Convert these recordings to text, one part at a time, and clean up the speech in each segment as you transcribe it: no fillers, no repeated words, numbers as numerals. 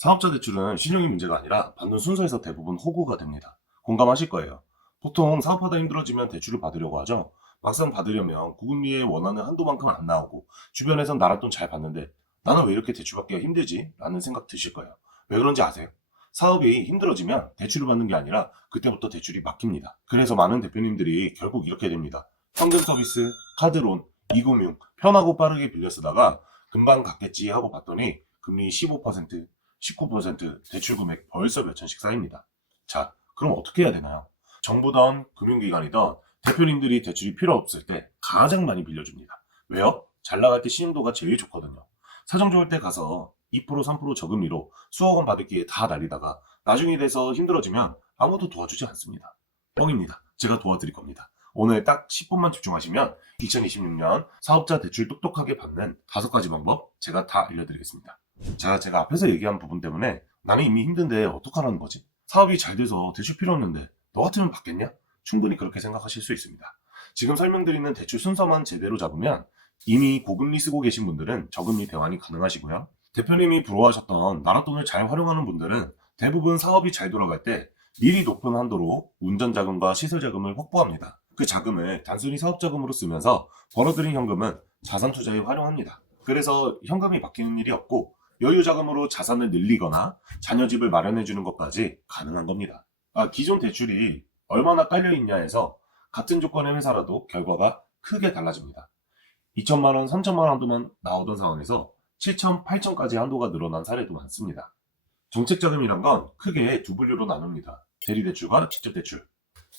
사업자 대출은 신용이 문제가 아니라 받는 순서에서 대부분 호구가 됩니다. 공감하실 거예요. 보통 사업하다 힘들어지면 대출을 받으려고 하죠. 막상 받으려면 고금리에 원하는 한도만큼 안 나오고 주변에선 나랏돈 잘 받는데 나는 왜 이렇게 대출받기가 힘들지? 라는 생각 드실 거예요. 왜 그런지 아세요? 사업이 힘들어지면 대출을 받는 게 아니라 그때부터 대출이 막힙니다. 그래서 많은 대표님들이 결국 이렇게 됩니다. 현금 서비스, 카드론, 이금융 편하고 빠르게 빌려 쓰다가 금방 갚겠지 하고 봤더니 금리 15%, 19% 대출 금액 벌써 몇 천씩 쌓입니다. 자, 그럼 어떻게 해야 되나요? 정부든 금융기관이든 대표님들이 대출이 필요 없을 때 가장 많이 빌려줍니다. 왜요? 잘 나갈 때 신용도가 제일 좋거든요. 사정 좋을 때 가서 2%, 3% 저금리로 수억 원 받을기에 다 날리다가 나중이 돼서 힘들어지면 아무도 도와주지 않습니다. 뻥입니다. 제가 도와드릴 겁니다. 오늘 딱 10분만 집중하시면 2026년 사업자 대출 똑똑하게 받는 5가지 방법 제가 다 알려드리겠습니다. 자, 제가 앞에서 얘기한 부분 때문에 나는 이미 힘든데 어떡하라는 거지? 사업이 잘 돼서 대출 필요 없는데 너 같으면 받겠냐? 충분히 그렇게 생각하실 수 있습니다. 지금 설명드리는 대출 순서만 제대로 잡으면 이미 고금리 쓰고 계신 분들은 저금리 대환이 가능하시고요. 대표님이 부러워하셨던 나랏돈을 잘 활용하는 분들은 대부분 사업이 잘 돌아갈 때 미리 높은 한도로 운전자금과 시설자금을 확보합니다. 그 자금을 단순히 사업자금으로 쓰면서 벌어들인 현금은 자산 투자에 활용합니다. 그래서 현금이 바뀌는 일이 없고 여유 자금으로 자산을 늘리거나 자녀 집을 마련해 주는 것까지 가능한 겁니다. 기존 대출이 얼마나 깔려 있냐에서 같은 조건의 회사라도 결과가 크게 달라집니다. 2천만 원, 3천만 원 한도만 나오던 상황에서 7천, 8천까지 한도가 늘어난 사례도 많습니다. 정책자금이란 건 크게 두 분류로 나눕니다. 대리대출과 직접대출.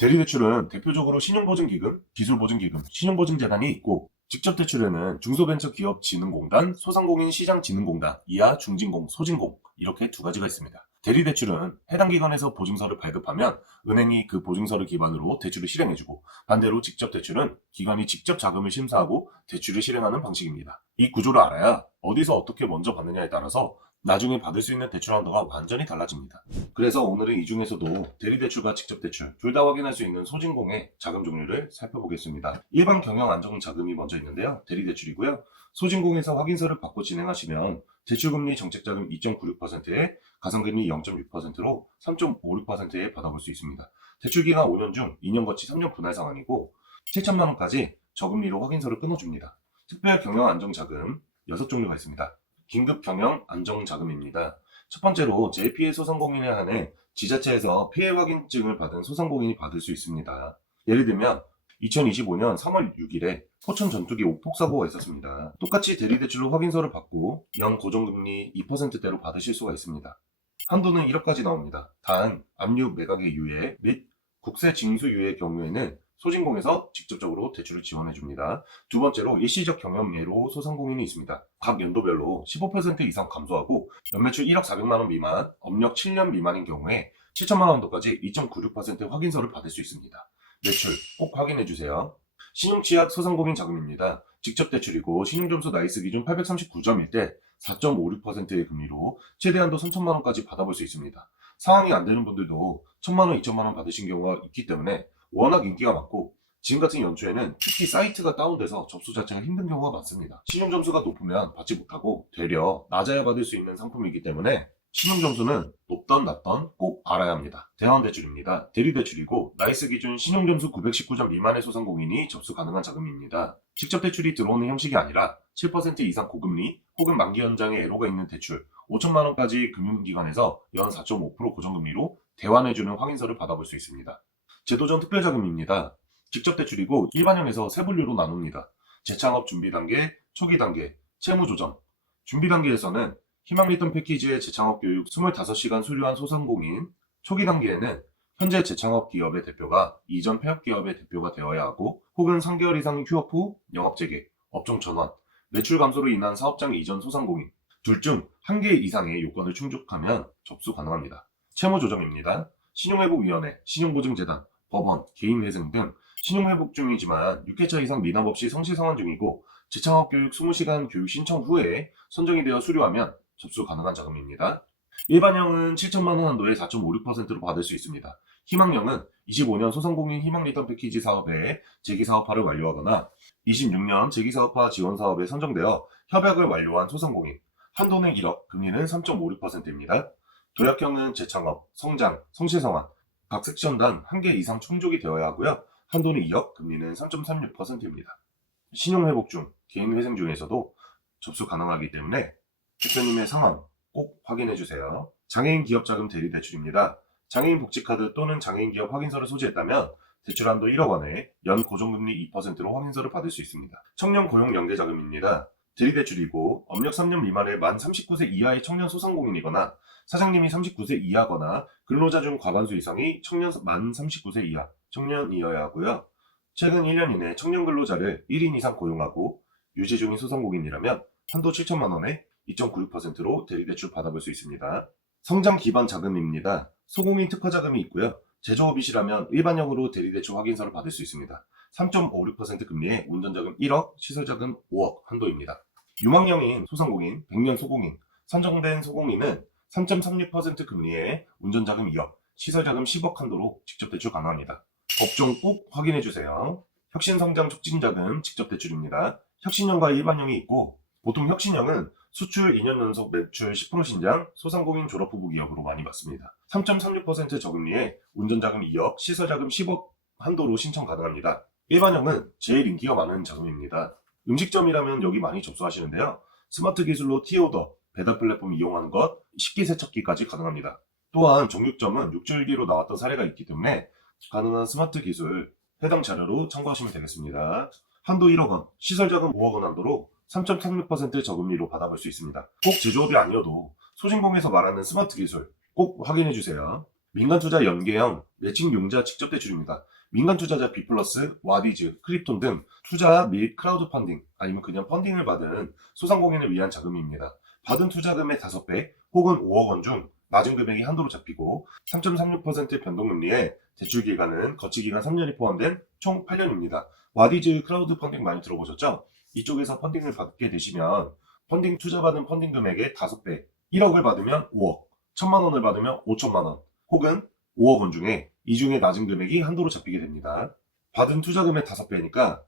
대리대출은 대표적으로 신용보증기금, 기술보증기금, 신용보증재단이 있고 직접대출에는 중소벤처기업진흥공단, 소상공인시장진흥공단, 이하 중진공, 소진공 이렇게 두 가지가 있습니다. 대리대출은 해당 기관에서 보증서를 발급하면 은행이 그 보증서를 기반으로 대출을 실행해주고 반대로 직접대출은 기관이 직접 자금을 심사하고 대출을 실행하는 방식입니다. 이 구조를 알아야 어디서 어떻게 먼저 받느냐에 따라서 나중에 받을 수 있는 대출 한도가 완전히 달라집니다. 그래서 오늘은 이 중에서도 대리대출과 직접대출 둘 다 확인할 수 있는 소진공의 자금 종류를 살펴보겠습니다. 일반 경영 안정 자금이 먼저 있는데요. 대리대출이고요. 소진공에서 확인서를 받고 진행하시면 대출금리 정책자금 2.96%에 가성금리 0.6%로 3.56%에 받아볼 수 있습니다. 대출기간 5년 중 2년 거치 3년 분할 상환이고 7천만 원까지 저금리로 확인서를 끊어줍니다. 특별 경영 안정 자금 6종류가 있습니다. 긴급 경영 안정 자금입니다. 첫 번째로 재피해 소상공인에 한해 지자체에서 피해 확인증을 받은 소상공인이 받을 수 있습니다. 예를 들면 2025년 3월 6일에 포천 전투기 오폭 사고가 있었습니다. 똑같이 대리대출로 확인서를 받고 연 고정금리 2%대로 받으실 수가 있습니다. 한도는 1억까지 나옵니다. 단 압류 매각의 유예 및 국세 징수 유예의 경우에는 소진공에서 직접적으로 대출을 지원해줍니다. 두 번째로 일시적 경영예로 소상공인이 있습니다. 각 연도별로 15% 이상 감소하고 연매출 1억 400만 원 미만, 업력 7년 미만인 경우에 7천만 원 한도까지 2.96% 확인서를 받을 수 있습니다. 매출 꼭 확인해주세요. 신용취약 소상공인 자금입니다. 직접 대출이고 신용점수 나이스 기준 839점일 때 4.56%의 금리로 최대 한도 3천만 원까지 받아볼 수 있습니다. 상황이 안 되는 분들도 1천만 원, 2천만 원 받으신 경우가 있기 때문에 워낙 인기가 많고 지금 같은 연초에는 특히 사이트가 다운돼서 접수 자체가 힘든 경우가 많습니다. 신용점수가 높으면 받지 못하고 되려 낮아야 받을 수 있는 상품이기 때문에 신용점수는 높던 낮던 꼭 알아야 합니다. 대환대출입니다. 대리대출이고 나이스 기준 신용점수 919점 미만의 소상공인이 접수 가능한 자금입니다. 직접 대출이 들어오는 형식이 아니라 7% 이상 고금리 혹은 만기 연장에 애로가 있는 대출 5천만 원까지 금융기관에서 연 4.5% 고정금리로 대환해주는 확인서를 받아볼 수 있습니다. 제도전 특별자금입니다. 직접 대출이고 일반형에서 세 분류로 나눕니다. 재창업 준비 단계, 초기 단계, 채무 조정. 준비 단계에서는 희망 리턴 패키지의 재창업 교육 25시간 수료한 소상공인, 초기 단계에는 현재 재창업 기업의 대표가 이전 폐업 기업의 대표가 되어야 하고 혹은 3개월 이상 휴업 후 영업 재개, 업종 전환, 매출 감소로 인한 사업장 이전 소상공인 둘 중 한 개 이상의 요건을 충족하면 접수 가능합니다. 채무 조정입니다. 신용회복위원회, 신용보증재단, 법원, 개인회생 등 신용회복 중이지만 6회차 이상 미납 없이 성실 상환 중이고 재창업 교육 20시간 교육 신청 후에 선정이 되어 수료하면 접수 가능한 자금입니다. 일반형은 7천만 원 한도에 4.56%로 받을 수 있습니다. 희망형은 25년 소상공인 희망 리턴 패키지 사업에 재기사업화를 완료하거나 26년 재기사업화 지원 사업에 선정되어 협약을 완료한 소상공인, 한도는 1억, 금리는 3.56%입니다. 도약형은 재창업, 성장, 성실성한, 각 섹션당 1개 이상 충족이 되어야 하고요. 한도는 2억, 금리는 3.36%입니다. 신용회복 중, 개인회생 중에서도 접수 가능하기 때문에 대표님의 상황 꼭 확인해주세요. 장애인 기업자금 대리대출입니다. 장애인 복지카드 또는 장애인 기업 확인서를 소지했다면 대출 한도 1억 원에 연 고정금리 2%로 확인서를 받을 수 있습니다. 청년 고용 연계자금입니다. 대리대출이고 업력 3년 미만의 만 39세 이하의 청년 소상공인이거나 사장님이 39세 이하거나 근로자 중 과반수 이상이 청년 만 39세 이하 청년이어야 하고요. 최근 1년 이내 청년 근로자를 1인 이상 고용하고 유지 중인 소상공인이라면 한도 7천만 원에 2.96%로 대리대출 받아볼 수 있습니다. 성장 기반 자금입니다. 소공인 특화 자금이 있고요. 제조업이시라면 일반형으로 대리대출 확인서를 받을 수 있습니다. 3.56% 금리에 운전자금 1억, 시설자금 5억 한도입니다. 유망형인 소상공인, 100년 소공인, 선정된 소공인은 3.36% 금리에 운전자금 2억, 시설자금 10억 한도로 직접 대출 가능합니다. 업종 꼭 확인해주세요. 혁신성장 촉진자금 직접 대출입니다. 혁신형과 일반형이 있고 보통 혁신형은 수출 2년 연속 매출 10% 신장, 소상공인 졸업 후보 기업으로 많이 받습니다. 3.36% 저금리에 운전자금 2억, 시설자금 10억 한도로 신청 가능합니다. 일반형은 제일 인기가 많은 자금입니다. 음식점이라면 여기 많이 접수하시는데요. 스마트 기술로 티오더, 배달 플랫폼 이용하는 것, 식기세척기까지 가능합니다. 또한 정육점은 육줄기로 나왔던 사례가 있기 때문에 가능한 스마트 기술 해당 자료로 참고하시면 되겠습니다. 한도 1억 원, 시설자금 5억 원 한도로 3.36% 저금리로 받아볼 수 있습니다. 꼭 제조업이 아니어도 소신공에서 말하는 스마트 기술 꼭 확인해주세요. 민간투자 연계형 매칭융자 직접 대출입니다. 민간투자자 B+, 와디즈, 크립톤 등 투자 및 크라우드 펀딩 아니면 그냥 펀딩을 받은 소상공인을 위한 자금입니다. 받은 투자금의 5배 혹은 5억 원 중 낮은 금액이 한도로 잡히고 3.36% 변동금리에 대출기간은 거치기간 3년이 포함된 총 8년입니다. 와디즈 크라우드 펀딩 많이 들어보셨죠? 이쪽에서 펀딩을 받게 되시면 펀딩 투자받은 펀딩 금액의 5배, 1억을 받으면 5억, 1천만 원을 받으면 5천만 원, 혹은 5억 원 중에 이 중에 낮은 금액이 한도로 잡히게 됩니다. 받은 투자금의 5배니까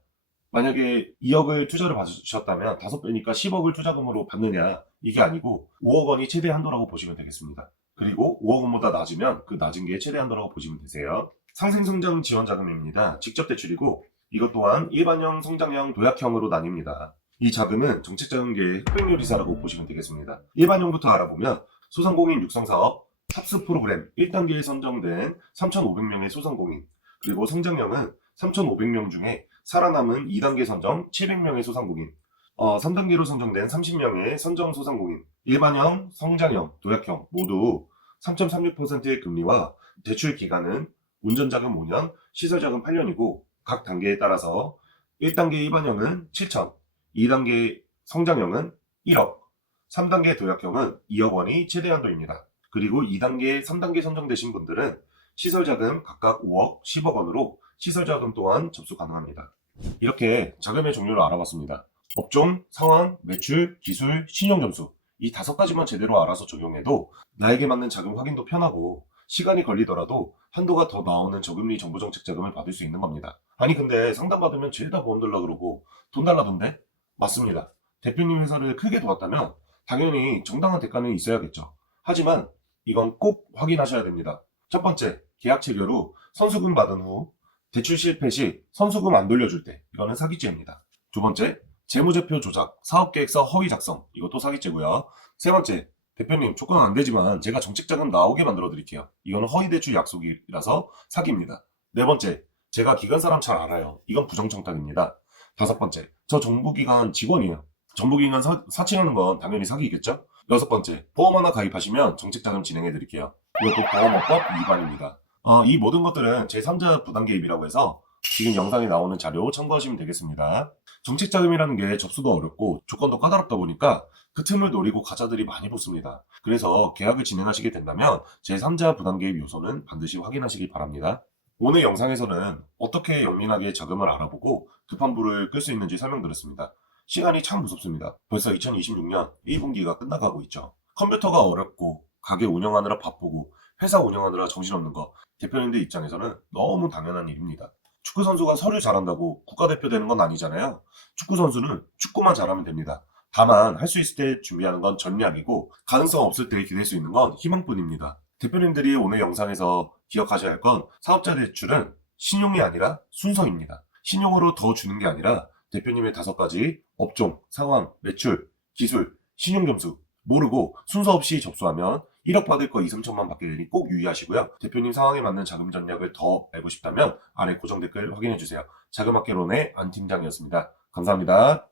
만약에 2억을 투자를 받으셨다면 5배니까 10억을 투자금으로 받느냐 이게 아니고 5억 원이 최대 한도라고 보시면 되겠습니다. 그리고 5억 원보다 낮으면 그 낮은 게 최대 한도라고 보시면 되세요. 상생성장 지원자금입니다. 직접 대출이고 이것 또한 일반형, 성장형, 도약형으로 나뉩니다. 이 자금은 정책자금계의 흑백요리사라고 보시면 되겠습니다. 일반형부터 알아보면 소상공인 육성사업, 탑스 프로그램 1단계에 선정된 3,500명의 소상공인, 그리고 성장형은 3,500명 중에 살아남은 2단계 선정 700명의 소상공인, 3단계로 선정된 30명의 선정 소상공인, 일반형, 성장형, 도약형 모두 3.36%의 금리와 대출 기간은 운전자금 5년, 시설자금 8년이고 각 단계에 따라서 1단계 일반형은 7천, 2단계 성장형은 1억, 3단계 도약형은 2억 원이 최대 한도입니다. 그리고 2단계, 3단계 선정되신 분들은 시설자금 각각 5억, 10억 원으로 시설자금 또한 접수 가능합니다. 이렇게 자금의 종류를 알아봤습니다. 업종, 상황, 매출, 기술, 신용점수 이 5가지만 제대로 알아서 적용해도 나에게 맞는 자금 확인도 편하고 시간이 걸리더라도 한도가 더 나오는 저금리 정부정책 자금을 받을 수 있는 겁니다. 아니 근데 상담받으면 죄다 보험 들라 그러고 돈 달라던데? 맞습니다. 대표님 회사를 크게 도왔다면 당연히 정당한 대가는 있어야겠죠. 하지만 이건 꼭 확인하셔야 됩니다. 첫 번째, 계약 체결 후 선수금 받은 후 대출 실패 시 선수금 안 돌려줄 때 이거는 사기죄입니다. 두 번째, 재무제표 조작, 사업계획서 허위 작성 이것도 사기죄고요. 세 번째, 대표님 조건은 안 되지만 제가 정책자금 나오게 만들어 드릴게요. 이거는 허위 대출 약속이라서 사기입니다. 네 번째, 제가 기관 사람 잘 알아요. 이건 부정청탁입니다. 다섯 번째, 저 정부기관 직원이에요. 정부기관 사칭하는 건 당연히 사기겠죠? 여섯 번째, 보험 하나 가입하시면 정책자금 진행해 드릴게요. 이것도 보험업법 위반입니다. 이 모든 것들은 제3자 부담개입이라고 해서 지금 영상에 나오는 자료 참고하시면 되겠습니다. 정책자금이라는 게 접수도 어렵고 조건도 까다롭다 보니까 그 틈을 노리고 가짜들이 많이 붙습니다. 그래서 계약을 진행하시게 된다면 제3자 부담개입 요소는 반드시 확인하시기 바랍니다. 오늘 영상에서는 어떻게 영민하게 자금을 알아보고 급한 불을 끌 수 있는지 설명드렸습니다. 시간이 참 무섭습니다. 벌써 2026년 1분기가 끝나가고 있죠. 컴퓨터가 어렵고 가게 운영하느라 바쁘고 회사 운영하느라 정신없는 거 대표님들 입장에서는 너무 당연한 일입니다. 축구선수가 서류 잘한다고 국가대표 되는 건 아니잖아요. 축구선수는 축구만 잘하면 됩니다. 다만 할 수 있을 때 준비하는 건 전략이고 가능성 없을 때 기댈 수 있는 건 희망뿐입니다. 대표님들이 오늘 영상에서 기억하셔야 할 건 사업자 대출은 신용이 아니라 순서입니다. 신용으로 더 주는 게 아니라 대표님의 5가지 업종, 상황, 매출, 기술, 신용 점수 모르고 순서 없이 접수하면 1억 받을 거 2, 3천만 받게 되니 꼭 유의하시고요. 대표님 상황에 맞는 자금 전략을 더 알고 싶다면 아래 고정 댓글 확인해 주세요. 자그마켓론의 안 팀장이었습니다. 감사합니다.